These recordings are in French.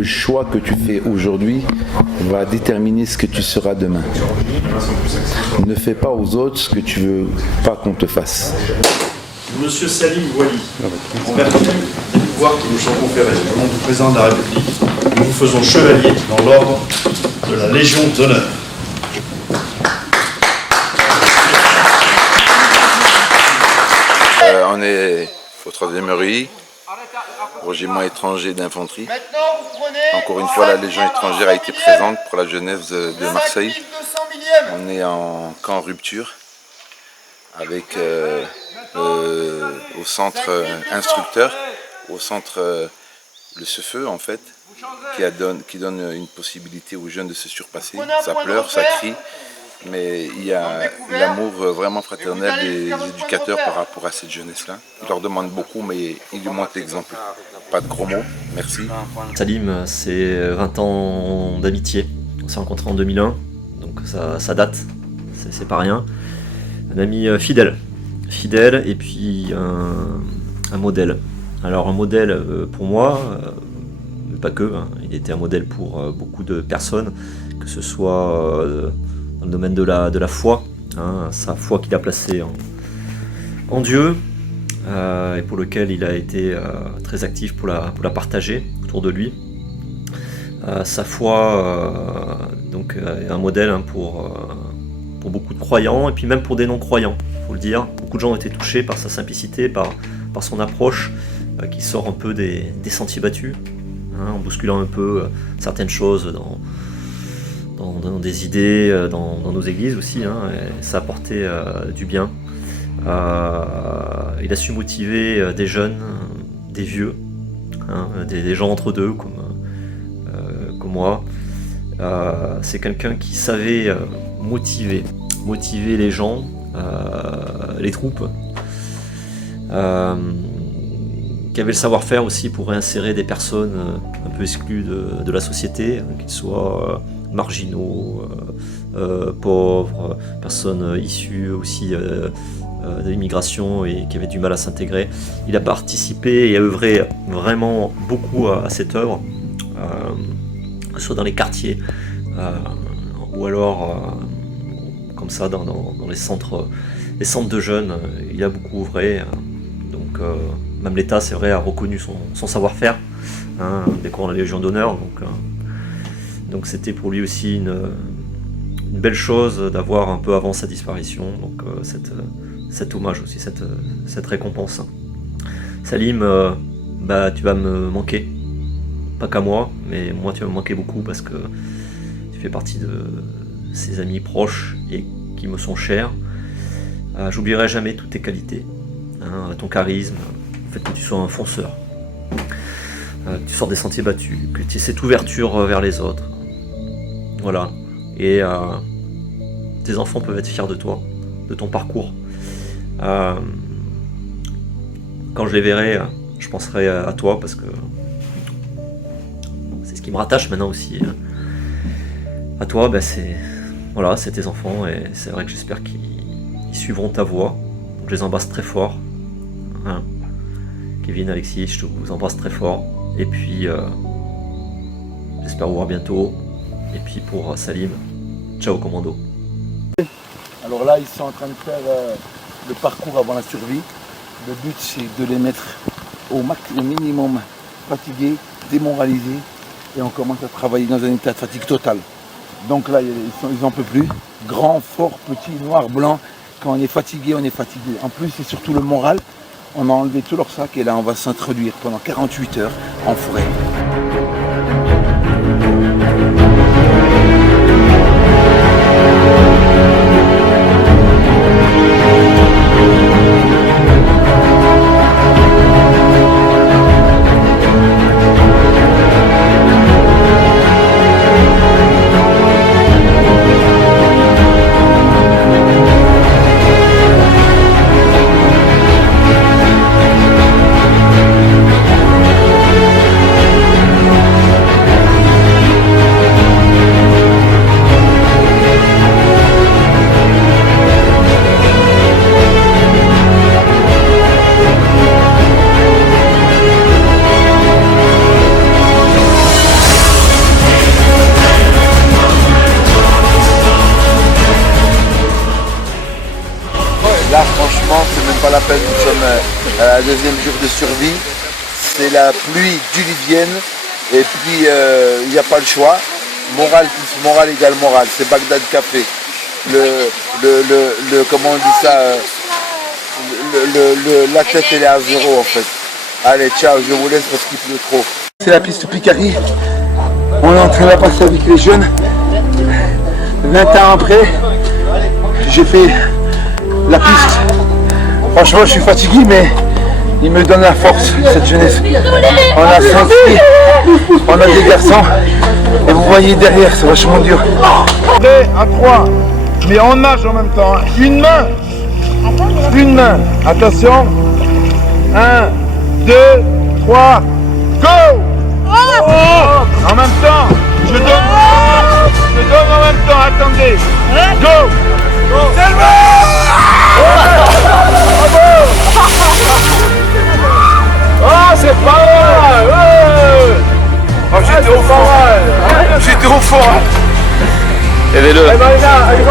le choix que tu fais aujourd'hui va déterminer ce que tu seras demain. Ne fais pas aux autres ce que tu veux pas qu'on te fasse. Monsieur Salim Wali, en vertu des pouvoirs qui nous sont conférés au nom du président de la République, nous vous faisons chevalier dans l'ordre de la Légion d'honneur. On est au 3e RUI, régiment étranger d'infanterie. Encore une fois, la Légion étrangère a été présente pour la jeunesse de Marseille. On est en camp rupture avec au centre instructeur, au centre le CEFE en fait, qui donne une possibilité aux jeunes de se surpasser. Ça pleure, ça crie, mais il y a l'amour vraiment fraternel des éducateurs par rapport à cette jeunesse-là. Ils leur demandent beaucoup, mais ils lui montrent l'exemple. Pas de gros mots, merci. Salim, c'est 20 ans d'amitié. On s'est rencontrés en 2001, donc ça date, c'est pas rien. Un ami fidèle et puis un modèle. Alors un modèle pour moi, mais pas que, hein. Il était un modèle pour beaucoup de personnes, que ce soit dans le domaine de la foi, hein, sa foi qu'il a placée en Dieu, et pour lequel il a été très actif pour la partager autour de lui. Sa foi donc est un modèle hein, pour beaucoup de croyants et puis même pour des non-croyants, faut le dire. Beaucoup de gens ont été touchés par sa simplicité, par son approche qui sort un peu des sentiers battus, hein, en bousculant un peu certaines choses dans des idées, dans nos églises aussi, hein, et ça a apporté du bien. Il a su motiver des jeunes, des vieux, hein, des gens entre deux comme moi. C'est quelqu'un qui savait motiver les gens, les troupes, qui avait le savoir-faire aussi pour réinsérer des personnes un peu exclues de la société, qu'ils soient marginaux, pauvres, personnes issues aussi de l'immigration et qui avaient du mal à s'intégrer. Il a participé et a œuvré vraiment beaucoup à cette œuvre, que ce soit dans les quartiers ou alors comme ça dans les centres de jeunes. Il a beaucoup œuvré, donc même l'État, c'est vrai, a reconnu son savoir-faire, hein, décorant la Légion d'honneur, donc c'était pour lui aussi une belle chose d'avoir un peu avant sa disparition, donc cet hommage aussi, cette récompense. Salim, tu vas me manquer, pas qu'à moi, mais moi tu vas me manquer beaucoup parce que tu fais partie de ces amis proches et qui me sont chers. J'oublierai jamais toutes tes qualités, hein, ton charisme, le fait que tu sois un fonceur, que tu sors des sentiers battus, que tu aies cette ouverture vers les autres. Voilà. Et tes enfants peuvent être fiers de toi, de ton parcours. Quand je les verrai, je penserai à toi parce que c'est ce qui me rattache maintenant aussi. À toi, c'est tes enfants et c'est vrai que j'espère qu'ils suivront ta voie. Donc, je les embrasse très fort. Hein. Kevin, Alexis, je vous embrasse très fort. Et puis, j'espère vous voir bientôt. Et puis pour Salim, ciao commando. Alors là, ils sont en train de faire le parcours avant la survie. Le but, c'est de les mettre au minimum fatigués, démoralisés. Et on commence à travailler dans un état de fatigue totale. Donc là, ils n'en peuvent plus. Grand, fort, petit, noir, blanc. Quand on est fatigué, on est fatigué. En plus, c'est surtout le moral. On a enlevé tout leur sac et là, on va s'introduire pendant 48 heures en forêt. pas la peine, nous sommes à la deuxième jour de survie. C'est la pluie diluvienne et puis il n'y a pas le choix. Morale plus morale égale morale, c'est Bagdad Café. Comment on dit ça, la tête elle est à zéro en fait. Allez, ciao, je vous laisse parce qu'il pleut trop. C'est la piste Picardie. On est en train de la passer avec les jeunes. 20 ans après, j'ai fait la piste. Franchement, je suis fatigué, mais il me donne la force, cette jeunesse. On a senti, on a des garçons. Et vous voyez derrière, c'est vachement dur. À 3, mais on nage en même temps. Une main. Une main. Attention. 1, 2, 3, go! En même temps, je donne en même temps, attendez. Go! Selva! Oh, c'est pas mal! Oh, j'étais au fort! J'étais au fort! Aidez-le. Eh ben, là, allez, go!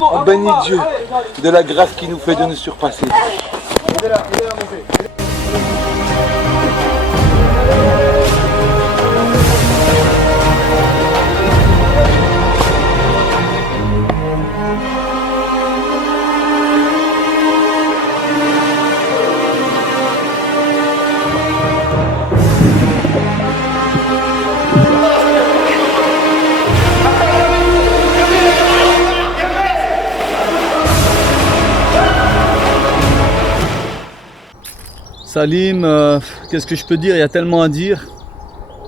On bénit Dieu de la grâce qui nous fait de nous surpasser. Salim, qu'est-ce que je peux dire? Il y a tellement à dire.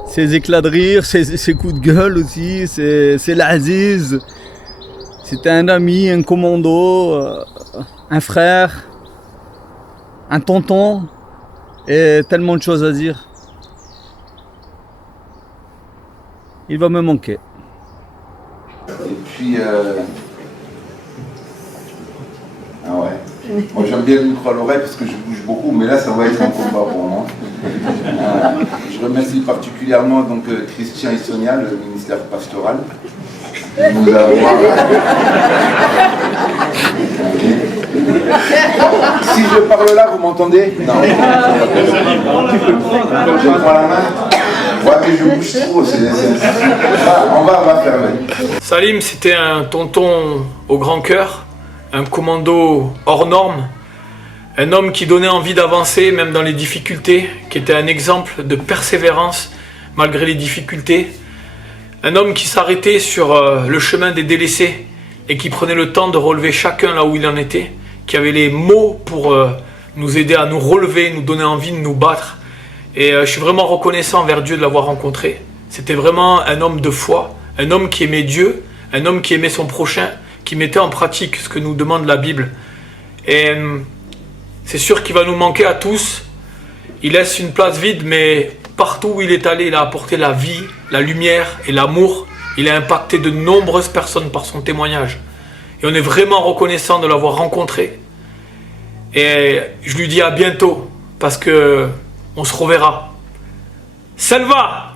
Ses éclats de rire, ses coups de gueule aussi, c'est l'Aziz. C'était un ami, un commando, un frère, un tonton, et tellement de choses à dire. Il va me manquer. Et puis, ah ouais. Moi j'aime bien le micro à l'oreille parce que je bouge beaucoup, mais là ça va être un combat pour moi. Je remercie particulièrement donc Christian et Sonia, le ministère pastoral. Nous avons... Si je parle là, vous m'entendez? Non. Je prends la main. Ouais, mais je bouge trop. On va fermer. Salim, c'était un tonton au grand cœur, un commando hors norme, un homme qui donnait envie d'avancer même dans les difficultés, qui était un exemple de persévérance malgré les difficultés, un homme qui s'arrêtait sur le chemin des délaissés et qui prenait le temps de relever chacun là où il en était, qui avait les mots pour nous aider à nous relever, nous donner envie de nous battre. Et je suis vraiment reconnaissant envers Dieu de l'avoir rencontré. C'était vraiment un homme de foi, un homme qui aimait Dieu, un homme qui aimait son prochain, qui mettait en pratique ce que nous demande la Bible. Et c'est sûr qu'il va nous manquer à tous. Il laisse une place vide, mais partout où il est allé, il a apporté la vie, la lumière et l'amour. Il a impacté de nombreuses personnes par son témoignage. Et on est vraiment reconnaissant de l'avoir rencontré. Et je lui dis à bientôt, parce que on se reverra. Selva!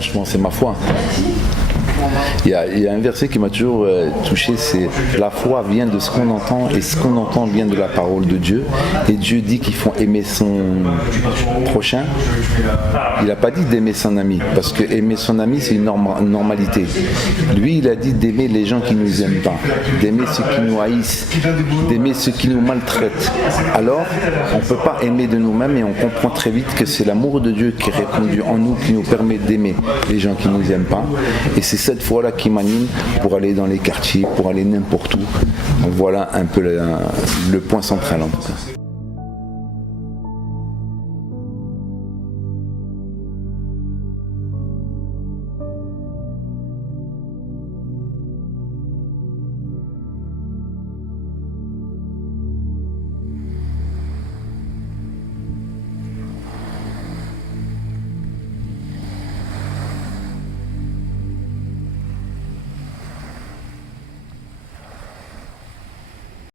franchement, c'est ma foi. Il y a un verset qui m'a toujours touché, c'est la foi vient de ce qu'on entend et ce qu'on entend vient de la parole de Dieu. Et Dieu dit qu'il faut aimer son prochain. Il n'a pas dit d'aimer son ami, parce que aimer son ami c'est une normalité. Lui il a dit d'aimer les gens qui ne nous aiment pas, d'aimer ceux qui nous haïssent, d'aimer ceux qui nous maltraitent. Alors on ne peut pas aimer de nous-mêmes et on comprend très vite que c'est l'amour de Dieu qui est répandu en nous qui nous permet d'aimer les gens qui ne nous aiment pas. Et c'est cette foi-là qui m'anime pour aller dans les quartiers, pour aller n'importe où. Donc voilà un peu le point central en tout cas.